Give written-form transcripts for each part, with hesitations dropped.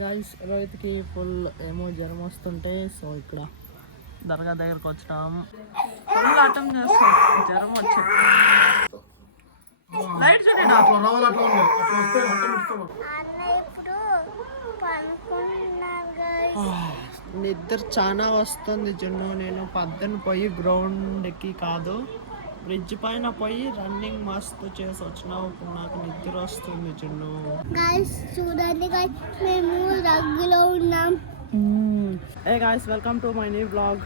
Guys రోహిత్కి full ఏమో జ్వరం వస్తుంటే సో ఇక్కడ దర్గా దగ్గరకు వచ్చినాం. ఫుల్ అటెంప్ట్ చేస్తాం జ్వరం వచ్చి లైట్ నిద్ర చాలా వస్తుంది జున్ను. నేను పద్దెని పోయి గ్రౌండ్కి కాదు బ్రిడ్జ్ పైన పోయి రన్నింగ్ మస్తు చేసి వచ్చినావు. ఇప్పుడు నాకు నిద్ర వస్తుంది జున్ను. చూడండి మేము రగ్గులో ఉన్నాం. Hey guys welcome to my new blog.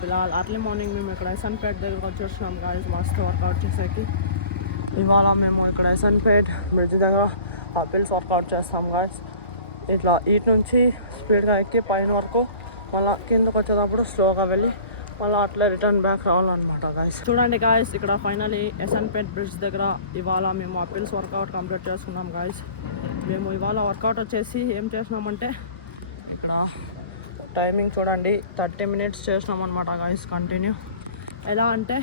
ఫిల్హాల్ అర్లీ మార్నింగ్ మేము ఇక్కడ ఎసన్పేట్ దగ్గరకు వచ్చేస్తున్నాం గాయస్ మస్తు వర్కౌట్ చేసేకి. ఇవాళ మేము ఇక్కడ ఎసన్పేట్ బ్రిడ్జ్ దగ్గర పిల్స్ వర్కౌట్ చేస్తాం గాయస్. ఇట్లా ఇటు నుంచి స్పీడ్గా ఎక్కి పైన వరకు మళ్ళీ కిందకు వచ్చేటప్పుడు స్లోగా వెళ్ళి మళ్ళీ అట్లా రిటర్న్ బ్యాక్ రావాలన్నమాట గాయస్. చూడండి గాయస్ ఇక్కడ ఫైనలీ ఎసన్పేట్ బ్రిడ్జ్ దగ్గర ఇవాళ మేము పిల్స్ వర్కౌట్ కంప్లీట్ చేసుకున్నాం గాయస్. మేము ఇవాళ వర్కౌట్ వచ్చేసి ఏం చేసినామంటే ఇక్కడ టైమింగ్ చూడండి 30 minutes చేసినాం అనమాట గాయస్ కంటిన్యూ. ఎలా అంటే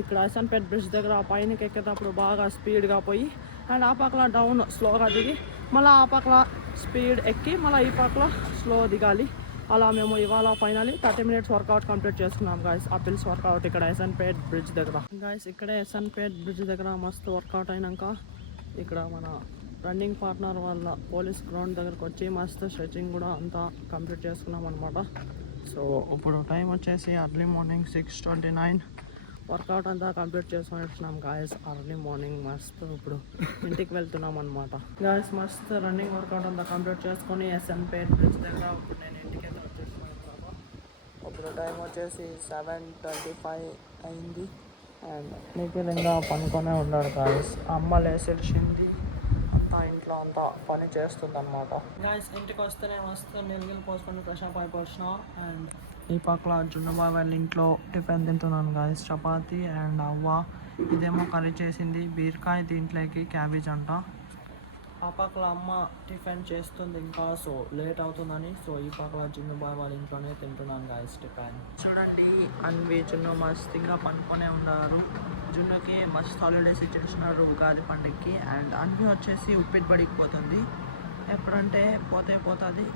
ఇక్కడ ఎసన్పేట్ బ్రిడ్జ్ దగ్గర పైనకి ఎక్కేటప్పుడు బాగా స్పీడ్గా పోయి అండ్ ఆ పక్కల డౌన్ స్లోగా దిగి మళ్ళీ ఆ పక్కల స్పీడ్ ఎక్కి మళ్ళీ ఈ పక్కల స్లో దిగాలి. అలా మేము ఇవాళ ఫైనలీ 30 minutes వర్కౌట్ కంప్లీట్ చేసుకున్నాం గాయస్. ఆ పిల్స్ వర్కౌట్ ఇక్కడ ఎసన్పేట్ బ్రిడ్జ్ దగ్గర గాయస్. ఇక్కడే ఎసన్పేట్ బ్రిడ్జ్ దగ్గర మస్తు వర్కౌట్ అయినాక ఇక్కడ మన రన్నింగ్ పార్ట్నర్ వాళ్ళ పోలీస్ గ్రౌండ్ దగ్గరకు వచ్చి మస్తు స్ట్రెచింగ్ కూడా అంతా కంప్లీట్ చేసుకున్నాం అనమాట. సో ఇప్పుడు టైం వచ్చేసి అర్లీ మార్నింగ్ 6:29. వర్కౌట్ అంతా కంప్లీట్ చేసుకొని వచ్చినాం గాయస్ అర్లీ మార్నింగ్. మస్తు ఇప్పుడు ఇంటికి వెళ్తున్నాం అనమాట గాయస్. మస్తు రన్నింగ్ వర్కౌట్ అంతా కంప్లీట్ చేసుకొని ఎసన్పేట్ బ్రిడ్జ్ దగ్గర ఇప్పుడు నేను ఇంటికి అయితే వచ్చేస్తున్నాను. ఇప్పుడు టైం వచ్చేసి 7:25 అయింది అండ్ నిఖిల్ ఇంకా పనుకొనే ఉన్నాడు గాయస్. అమ్మ లేచేసింది అంతా ఇంట్లో అంతా పని చేస్తుంది అనమాట గాయస్. ఇంటికి వస్తేనే మస్తు నీళ్ళు పోసుకొని ఫ్రెష్ అప్ అయిపోతున్నా అండ్ ఈ పక్కల జున్నుబాయ్ వాళ్ళ ఇంట్లో టిఫిన్ తింటున్నాను గాయస్. చపాతి అండ్ అవ్వ ఇదేమో కర్రీ చేసింది బీరకాయ, దీంట్లోకి క్యాబేజ్ అంట. ఆ పక్కల అమ్మ టిఫిన్ చేస్తుంది ఇంకా సో లేట్ అవుతుందని సో ఈ పక్కల జున్నుబాయ్ వాళ్ళ ఇంట్లోనే తింటున్నాను గాయస్ టిఫిన్. చూడండి అన్వి జున్ను మస్తు ఇంకా పనుకొనే ఉన్నారు. జున్నుకి మస్తు హాలిడేస్ ఇచ్చేస్తున్నారు ఉగాది పండుగకి అండ్ అన్వి వచ్చేసి ఉప్పిట్ బడికి పోతుంది. ఎప్పుడంటే పోతే పోతుంది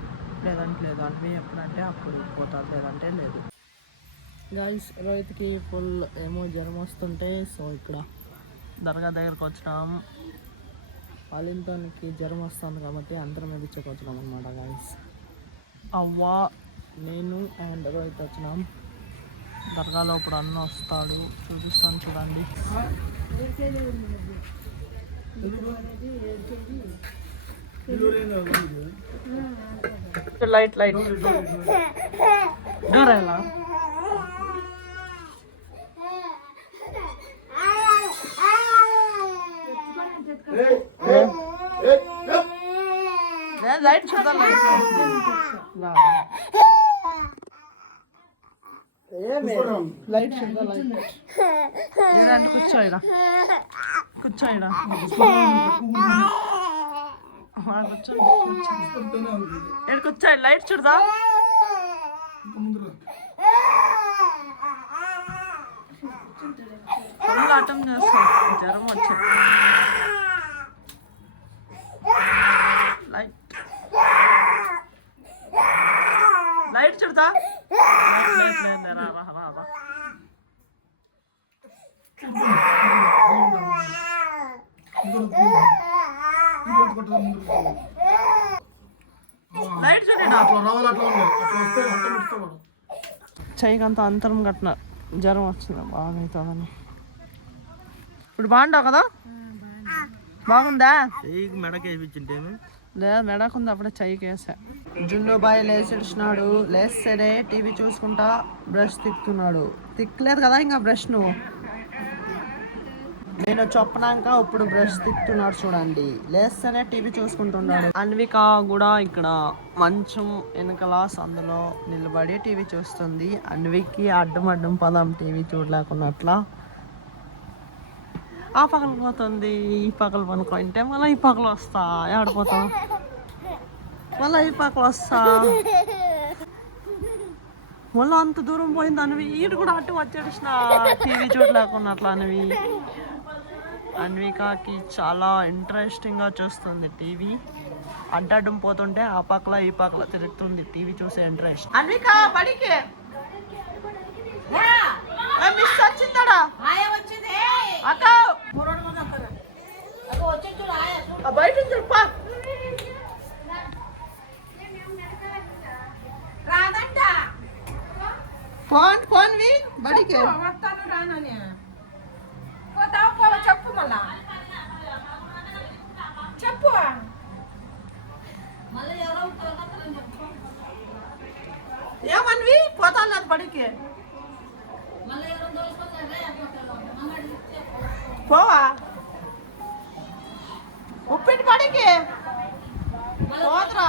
లేదంటే లేదు. అన్వి ఎప్పుడంటే అప్పుడు పోతుంది లేదంటే లేదు గాయస్. రోహిత్కి ఫుల్ ఏమో జ్వరం వస్తుంటే సో ఇక్కడ దర్గా దగ్గరకు వచ్చినాం. వాళ్ళింటానికి జ్వరం వస్తుంది కాబట్టి అందరం ఎదిచ్చుకు వచ్చినాం అనమాట గాయస్. అవ్వ నేను అండ్ రోహిత్ వచ్చినాం. దర్గాలో ఇప్పుడు అన్న వస్తాడు చూపిస్తాను చూడండి. లైట్ లైట్ ఎలా లైట్ చూద్దాం. లైట్ చూద్దాం. లైట్ కూర్చోయిడా కూర్చోయిడా కూర్చోయి లైట్ చూడదా. ఫుల్ అటెంప్ట్ చేస్తాం జ్వరం వచ్చి లైట్ లైట్ చూడదా. లైట్ చెయ్యికంత అంతరం కట్టిన జ్వరం వచ్చింది బాగా అవుతుందని. ఇప్పుడు బాగుంటావు కదా బాగుందా. మెడకేసింటే లేదా మెడకుంది అప్పుడే చెయ్యికి వేసా. జున్ను బాయ్ లేచినాడు. లేస్తేనే టీవీ చూసుకుంటా బ్రష్ తిక్కుతున్నాడు. తిక్కలేదు కదా ఇంకా బ్రష్ నువ్వు నేను చెప్పినాక ఇప్పుడు బ్రష్ తిక్కుతున్నాడు చూడండి. లేస్తేనే టీవీ చూసుకుంటున్నాడు. అన్విక కూడా ఇక్కడ మంచం వెనకల సందులో నిలబడి టీవీ చూస్తుంది. అన్వికి అడ్డం పదం టీవీ చూడలేకున్నట్లా ఆ పక్కన పోతుంది ఈ పక్కన పనుకుంటే మళ్ళీ ఈ పక్కన వస్తా ఆడిపోతా మళ్ళీ ఈ పక్కన వస్తా మళ్ళీ అంత దూరం పోయింది అన్వి. ఈడు కూడా అటు వచ్చేసిన టీవీ చూడలేకున్నట్లా అన్వి. అన్వికకి చాలా ఇంట్రెస్టింగ్గా చూస్తుంది టీవీ. అడ్డడ్డం పోతుంటే ఆ పక్కల ఈ పక్కల తిరుగుతుంది టీవీ చూసే ఇంట్రెస్ట్. అన్విక బడికి మిస్ వచ్చిందడా అక్క బయట చూపా ఫోన్ బడికి చెప్పు మళ్ళా చెప్పు ఏమన్వి పోతాను బడికి పోవా ఉప్పిటి బడికి పోతరా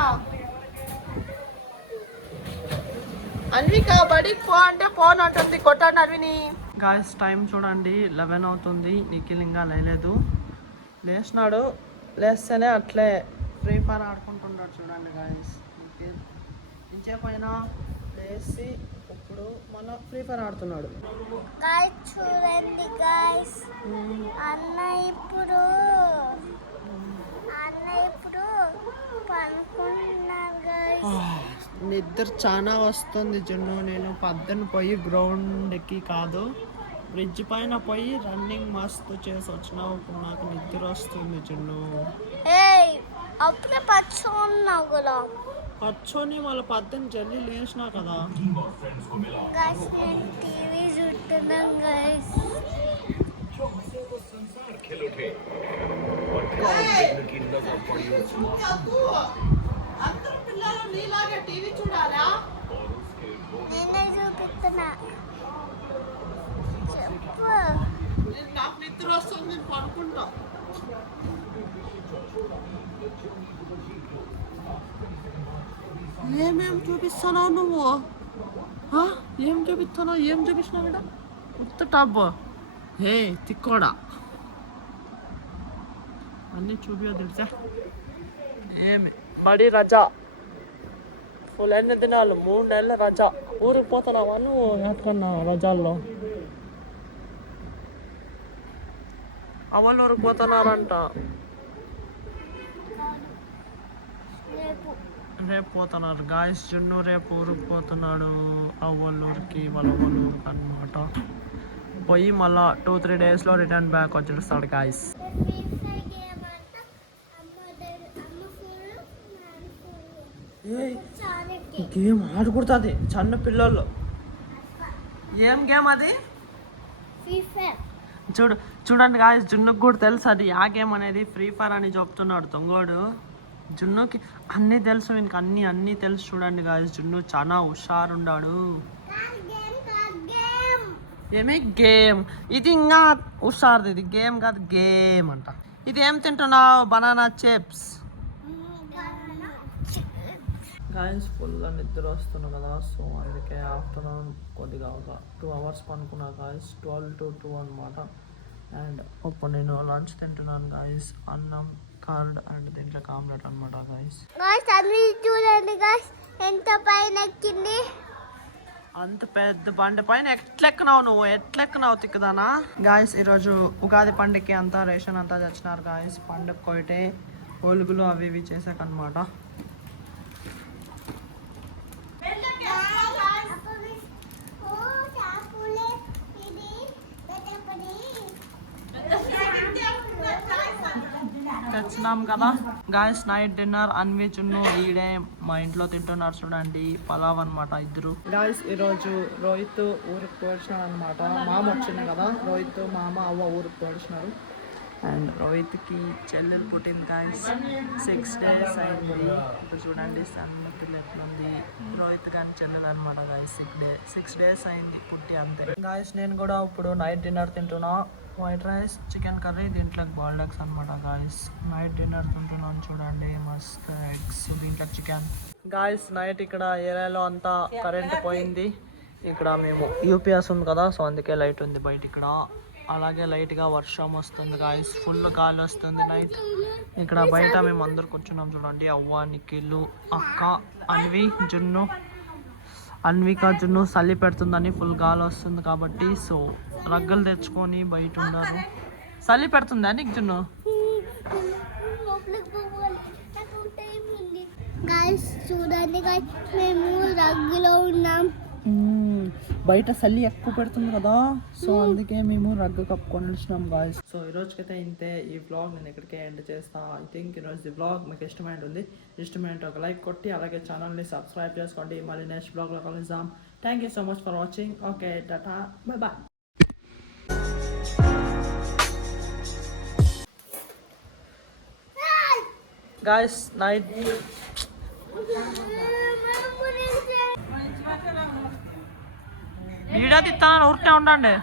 అన్విక బడికి పో అంటే ఫోన్ అంటుంది కొట్టండి అన్విని. గాయస్ టైం చూడండి 11 అవుతుంది. నిఖిల్ ఇంకా లేలేదు. లేచినాడు. లేస్తేనే అట్లే ఫ్రీ ఫైర్ ఆడుకుంటున్నాడు చూడండి గాయస్. నిఖిల్ ఇంచేపైనా లేచి ఇప్పుడు మన ఫ్రీ ఫైర్ ఆడుతున్నాడు. గాయ్స్ చూడండి గాయ్స్, అన్న ఇప్పుడు పనుకుంటున్నారు గాయ్స్. నిద్ర చాలా వస్తుంది జున్ను. నేను పద్దెన పోయి గ్రౌండ్కి కాదు బ్రిడ్జ్ పైన పోయి రన్నింగ్ మస్తు చేసి వచ్చినావు. నాకు నిద్ర వస్తుంది జున్ను. అప్పుడే పచ్చుకున్నావు కదా. పచ్చోని మళ్ళీ పద్దెన జల్లి లేచినా కదా. గాయ్స్ నేను టీవీ చూస్తున్నాం గాయ్స్. అందరు పిల్లలు నీలాగే టీవీ చూడాలా? నేనే చూపిస్తున్నా. చెప్పు. నాకు నిద్ర వస్తుంది, నేను పడుకుంటా. ఏమేం చూపిస్తున్నావు నువ్వు? ఏం చూపిస్తున్నావు? ఏం చూపిస్తున్నావు ఇక్కడ? ఉత్త టబ్ హే తిక్కోడా అన్నీ చూపియో తెలుసా? ఏమి బడి రజా ఫుల్ ఎన్ని దినాలు 3 నెలల రజా. ఊరికి పోతున్నావా నువ్వు? ఎక్కడన్నా రజాల్లో అవళ్ళు ఊరికి పోతున్నారంట. రేపు పోతున్నారు గాయస్. జున్ను రేపు ఊరికి పోతున్నాడు అవ్వల్లూరికి, వాళ్ళ ఊరికి అనమాట. పోయి మళ్ళా 2-3 డేస్లో రిటర్న్ బ్యాక్ వచ్చేస్తాడు గాయస్. గేమ్ ఆడుకుంటుంది చిన్న పిల్లలు. ఏం గేమ్ అది? చూడండి గాయస్, జున్నుకు కూడా తెలుసు అది ఆ గేమ్ అనేది. ఫ్రీ ఫైర్ అని చెప్తున్నాడు దొంగోడు. జున్నుకి అన్నీ తెలుసు, ఇంక అన్నీ తెలుసు. చూడండి గాయస్, జున్ను చాలా హుషారున్నాడు. ఏమే గేమ్ ఇది? ఇంకా హుషారుది ఇది. గేమ్ కాదు గేమ్ అంట. ఇది ఏం తింటున్నావు? Banana chips. గాయస్ ఫుల్ నిద్ర వస్తున్నా కదా, సో అందుకే ఆఫ్టర్నూన్ కొద్దిగా ఒక 2 hours పనుకున్నా గాయస్. 12 to 2 అనమాట. అండ్ ఇప్పుడు నేను లంచ్ తింటున్నాను గాయస్. అన్నం, కర్డ్ అండ్ దీంట్లో ఆమ్లెట్ అనమాట గాయస్. చూడండి గాయస్ ఎంత పైన ఎక్కింది. అంత పెద్ద బండి పైన ఎట్లెక్కనావు నువ్వు? ఎట్లెక్కనావు తిక్కదానా? గాయస్ ఈరోజు ఉగాది పండుగకి అంతా రేషన్ అంతా తెచ్చినారు గాయస్. పండుగ కొయిటే ఒలుగులు అవి ఇవి చేసాకనమాట. తెచ్చినాం కదా గాయస్. నైట్ డిన్నర్ అన్వి జున్ను ఈడే మా ఇంట్లో తింటున్నారు చూడండి. పలావ్ అనమాట ఇద్దరు. గాయస్ ఈరోజు రోహిత్ ఊరికి పోడిచినాడు అనమాట. మామ వచ్చింది కదా, రోహిత్ మామ అవ్వ ఊరికి పోడిచినారు. అండ్ రోహిత్కి చెల్లెలు పుట్టింది గాయస్. 6 days అయింది. ఇప్పుడు చూడండి సన్నపిల్ల ఎట్లుంది. రోహిత్ కానీ చెల్లెలు అనమాట గాయస్. 6 days అయింది పుట్టి అంతే. గాయస్ నేను కూడా ఇప్పుడు నైట్ డిన్నర్ తింటున్నా. వైట్ రైస్, చికెన్ కర్రీ, దీంట్లోకి బాయిల్డ్ ఎగ్స్ అనమాట గాయస్. నైట్ డిన్నర్ తింటున్నాను చూడండి. మస్త్ ఎగ్స్, దీంట్లో చికెన్. గాయస్ నైట్ ఇక్కడ ఏరియాలో అంతా కరెంట్ పోయింది. ఇక్కడ మేము యూపీఎస్ ఉంది కదా, సో అందుకే లైట్ ఉంది బయట ఇక్కడ. అలాగే లైట్గా వర్షం వస్తుంది గాయస్. ఫుల్ గాలి వస్తుంది నైట్. ఇక్కడ బయట మేము అందరు కూర్చున్నాం చూడండి. అవ్వ, నిఖిల్, అక్క, అన్వి, జున్ను. అన్విక జున్ను చలి పెడుతుందని ఫుల్ గాలి వస్తుంది కాబట్టి సో రగ్గలు తెచ్చుకొని బయట ఉన్నారు. చలి పెడుతుందా నీకు జున్ను? గాయస్ చూడండి గాయస్ మేము రగ్గులో ఉన్నాం. బయట చలి ఎక్కువ పెడుతుంది కదా, సో అందుకే మేము రగ్గు కప్పుకొని వచ్చినాం గాయస్. సో ఈ రోజుకైతే ఇంతే. ఈ వ్లాగ్ నేను ఇక్కడికే ఎండ్ చేస్తా. ఐ థింక్ ఈరోజు ఈ వ్లాగ్ మీకు ఇష్టమైంది ఒక లైక్ కొట్టి అలాగే ఛానల్ని సబ్స్క్రైబ్ చేసుకోండి. మళ్ళీ నెక్స్ట్ వ్లాగ్లో కలుద్దాం. Thank you so much for watching. Okay tata bye bye. Guys night video తిత్తాను ఊరికే ఉండండి.